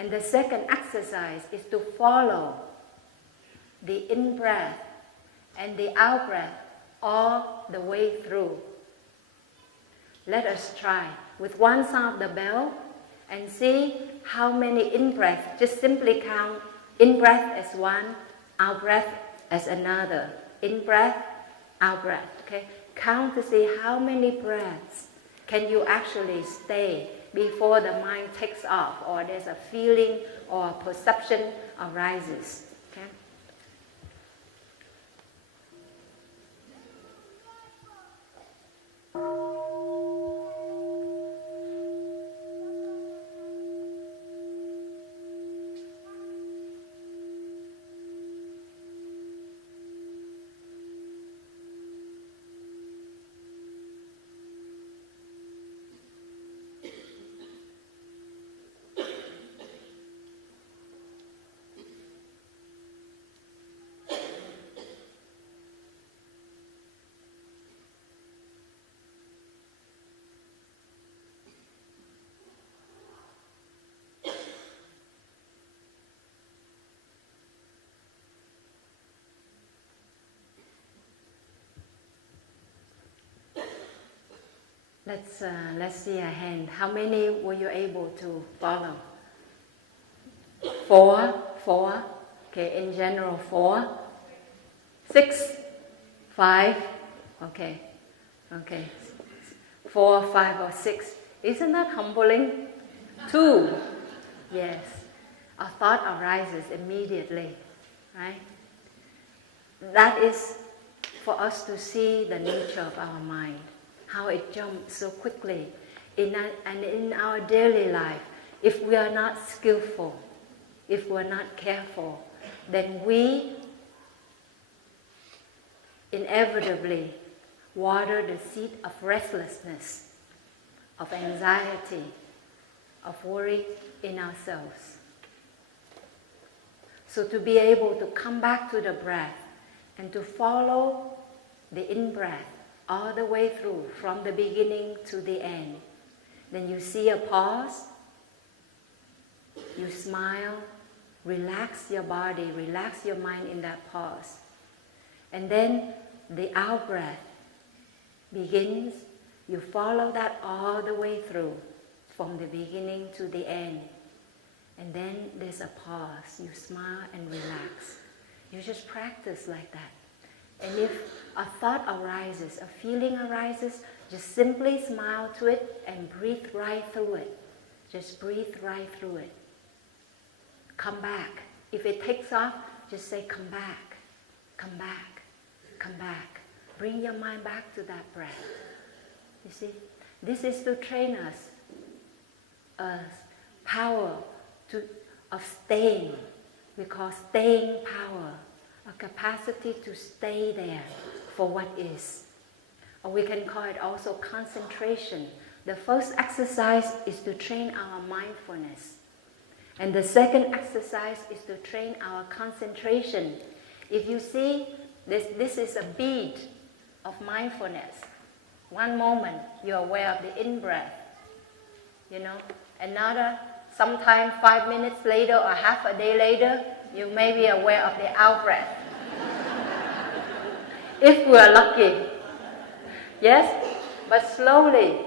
And the second exercise is to follow the in-breath and the out-breath all the way through. Let us try with one sound of the bell and see how many in-breath. Just simply count in-breath as one, out-breath as another. In-breath, out-breath. Okay? Count to see how many breaths can you actually stay before the mind takes off or there's a feeling or a perception arises. Okay? Let's see a hand. How many were you able to follow? 4. Okay, in general 4. 6, 5. Okay. 4, 5, or 6. Isn't that humbling? 2. Yes. A thought arises immediately, right? That is for us to see the nature of our mind. How it jumps so quickly. And in our daily life, if we are not skillful, if we're not careful, then we inevitably water the seed of restlessness, of anxiety, of worry in ourselves. So to be able to come back to the breath and to follow the in-breath all the way through, from the beginning to the end. Then you see a pause, you smile, relax your body, relax your mind in that pause. And then the out-breath begins, you follow that all the way through, from the beginning to the end. And then there's a pause, you smile and relax. You just practice like that. And if a thought arises, a feeling arises, just simply smile to it and breathe right through it. Just breathe right through it. Come back. If it takes off, just say, come back, come back, come back. Bring your mind back to that breath. You see, this is to train us power of staying. We call staying power. A capacity to stay there for what is. Or we can call it also concentration. The first exercise is to train our mindfulness. And the second exercise is to train our concentration. If you see, this is a bead of mindfulness. One moment you're aware of the in-breath. Another, sometime 5 minutes later or half a day later, you may be aware of the out-breath. If we are lucky. Yes? But slowly.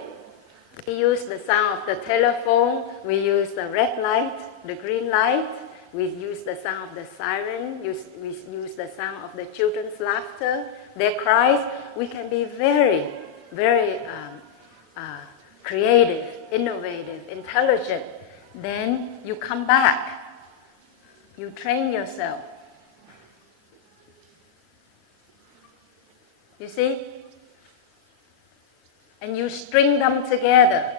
We use the sound of the telephone, we use the red light, the green light, we use the sound of the siren, we use the sound of the children's laughter, their cries. We can be very, very creative, innovative, intelligent. Then you come back. You train yourself. You see? And you string them together.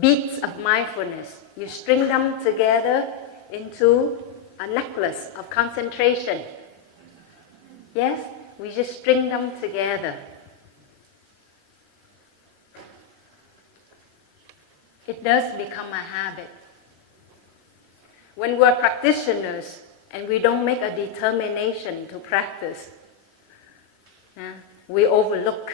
Beads of mindfulness. You string them together into a necklace of concentration. Yes? We just string them together. It does become a habit. When we're practitioners and we don't make a determination to practice, we overlook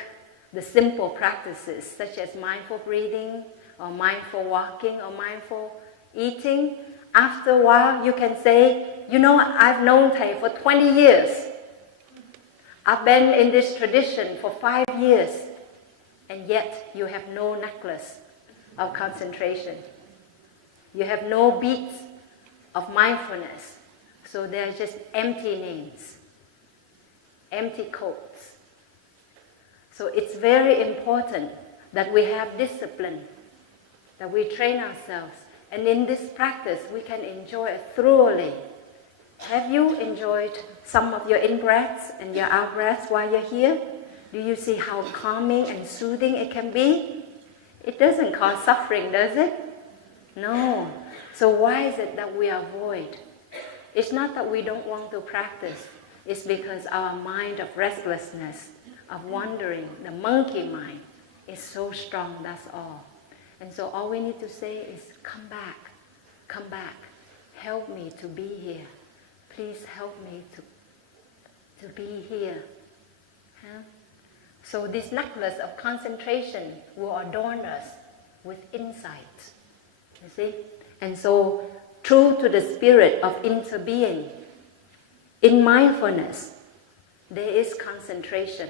the simple practices such as mindful breathing or mindful walking or mindful eating, after a while you can say, you know, I've known Thầy for 20 years. I've been in this tradition for 5 years, and yet you have no necklace of concentration. You have no beads of mindfulness. So they're just empty names, empty codes. So it's very important that we have discipline, that we train ourselves. And in this practice, we can enjoy it thoroughly. Have you enjoyed some of your in-breaths and your out-breaths while you're here? Do you see how calming and soothing it can be? It doesn't cause suffering, does it? No. So why is it that we avoid? It's not that we don't want to practice. It's because our mind of restlessness, of wandering, the monkey mind, is so strong, that's all. And so all we need to say is, come back, help me to be here. Please help me to be here. Huh? So this necklace of concentration will adorn us with insight. You see? And so, true to the spirit of interbeing, in mindfulness, there is concentration.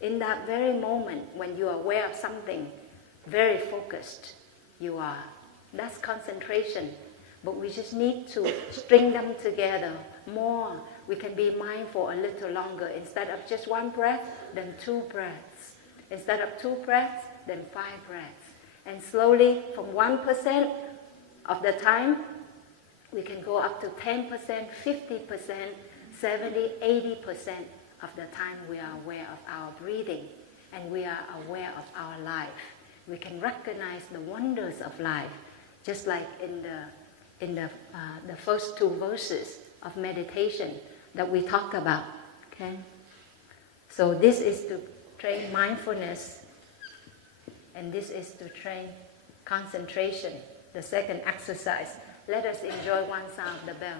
In that very moment when you are aware of something, very focused, you are. That's concentration. But we just need to string them together more. We can be mindful a little longer. Instead of just one breath, then 2 breaths. Instead of 2 breaths, then 5 breaths. And slowly, from 1% of the time, we can go up to 10%, 50%, 70, 80% of the time we are aware of our breathing and we are aware of our life. We can recognize the wonders of life, just like in the first 2 verses of meditation that we talked about. Okay? So this is to train mindfulness, and this is to train concentration. The second exercise. Let us enjoy one sound of the bell.